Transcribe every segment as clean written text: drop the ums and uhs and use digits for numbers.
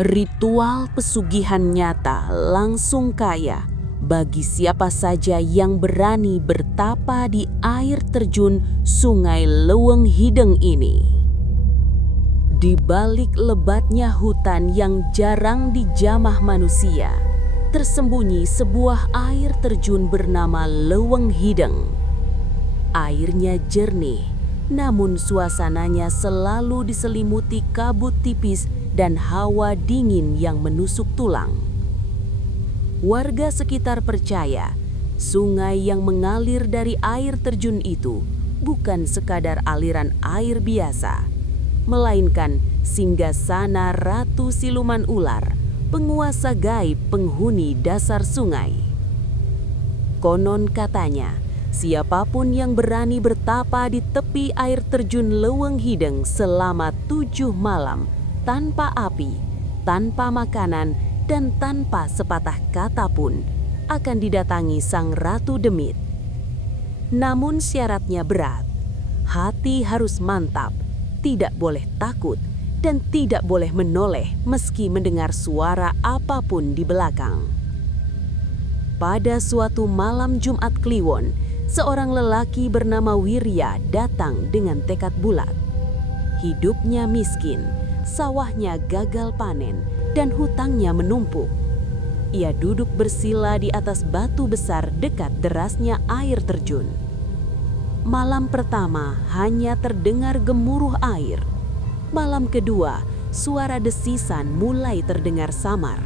Ritual pesugihan nyata langsung kaya bagi siapa saja yang berani bertapa di air terjun Sungai Leuweung Hideng ini. Di balik lebatnya hutan yang jarang dijamah manusia, tersembunyi sebuah air terjun bernama Leuweung Hideng. Airnya jernih, namun suasananya selalu diselimuti kabut tipis dan hawa dingin yang menusuk tulang. Warga sekitar percaya, sungai yang mengalir dari air terjun itu bukan sekadar aliran air biasa, melainkan singgasana Ratu Siluman Ular, penguasa gaib penghuni dasar sungai. Konon katanya, siapapun yang berani bertapa di tepi air terjun Leuweung Hideng selama 7 malam, tanpa api, tanpa makanan, dan tanpa sepatah kata pun, akan didatangi sang Ratu Demit. Namun syaratnya berat. Hati harus mantap, tidak boleh takut, dan tidak boleh menoleh meski mendengar suara apapun di belakang. Pada suatu malam Jumat Kliwon, seorang lelaki bernama Wirya datang dengan tekad bulat. Hidupnya miskin, sawahnya gagal panen, dan hutangnya menumpuk. Ia duduk bersila di atas batu besar dekat derasnya air terjun. Malam pertama hanya terdengar gemuruh air. Malam kedua, suara desisan mulai terdengar samar.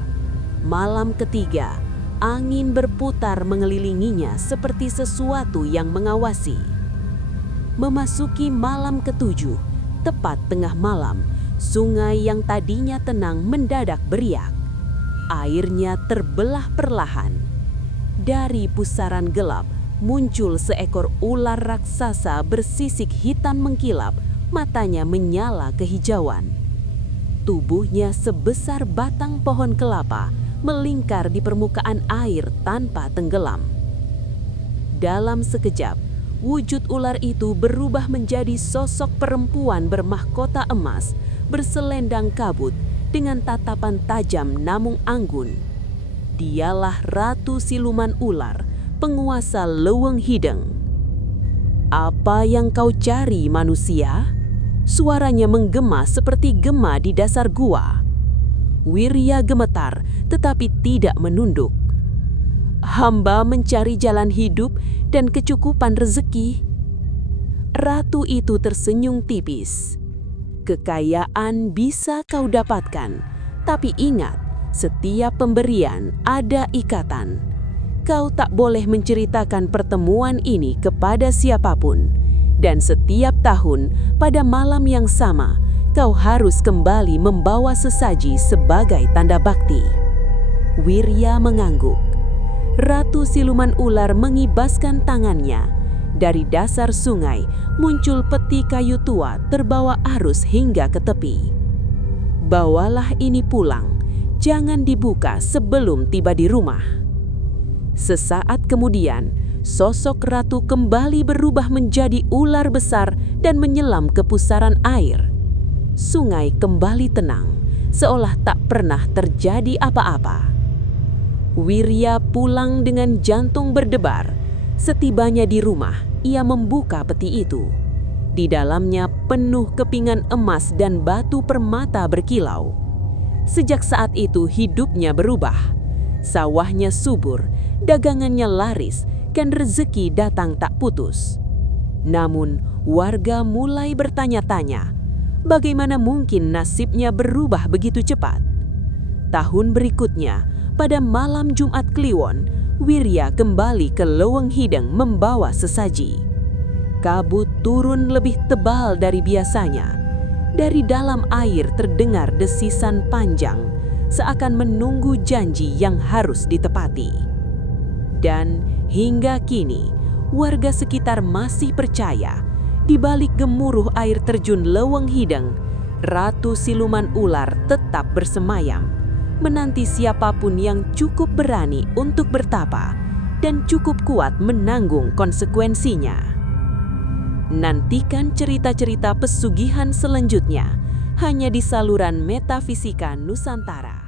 Malam ketiga, angin berputar mengelilinginya seperti sesuatu yang mengawasi. Memasuki malam ketujuh, tepat tengah malam, sungai yang tadinya tenang mendadak beriak. Airnya terbelah perlahan. Dari pusaran gelap, muncul seekor ular raksasa bersisik hitam mengkilap, matanya menyala kehijauan. Tubuhnya sebesar batang pohon kelapa, melingkar di permukaan air tanpa tenggelam. Dalam sekejap, wujud ular itu berubah menjadi sosok perempuan bermahkota emas, berselendang kabut dengan tatapan tajam namun anggun. Dialah Ratu Siluman Ular, penguasa Leuweung Hideng. "Apa yang kau cari, manusia?" Suaranya menggema seperti gema di dasar gua. Wirya gemetar tetapi tidak menunduk. "Hamba mencari jalan hidup dan kecukupan rezeki." Ratu itu tersenyum tipis. "Kekayaan bisa kau dapatkan, tapi ingat, setiap pemberian ada ikatan. Kau tak boleh menceritakan pertemuan ini kepada siapapun, dan setiap tahun pada malam yang sama, kau harus kembali membawa sesaji sebagai tanda bakti." Wirya mengangguk. Ratu Siluman Ular mengibaskan tangannya. Dari dasar sungai muncul peti kayu tua terbawa arus hingga ke tepi. "Bawalah ini pulang, jangan dibuka sebelum tiba di rumah." Sesaat kemudian, sosok ratu kembali berubah menjadi ular besar dan menyelam ke pusaran air. Sungai kembali tenang, seolah tak pernah terjadi apa-apa. Wirya pulang dengan jantung berdebar. Setibanya di rumah, ia membuka peti itu. Di dalamnya penuh kepingan emas dan batu permata berkilau. Sejak saat itu hidupnya berubah. Sawahnya subur, dagangannya laris, dan rezeki datang tak putus. Namun, warga mulai bertanya-tanya, bagaimana mungkin nasibnya berubah begitu cepat? Tahun berikutnya, pada malam Jumat Kliwon, Wirya kembali ke Leuweung Hideng membawa sesaji. Kabut turun lebih tebal dari biasanya. Dari dalam air terdengar desisan panjang, seakan menunggu janji yang harus ditepati. Dan hingga kini, warga sekitar masih percaya, di balik gemuruh air terjun Leuweung Hideng, Ratu Siluman Ular tetap bersemayam, menanti siapapun yang cukup berani untuk bertapa dan cukup kuat menanggung konsekuensinya. Nantikan cerita-cerita pesugihan selanjutnya hanya di saluran Metafisika Nusantara.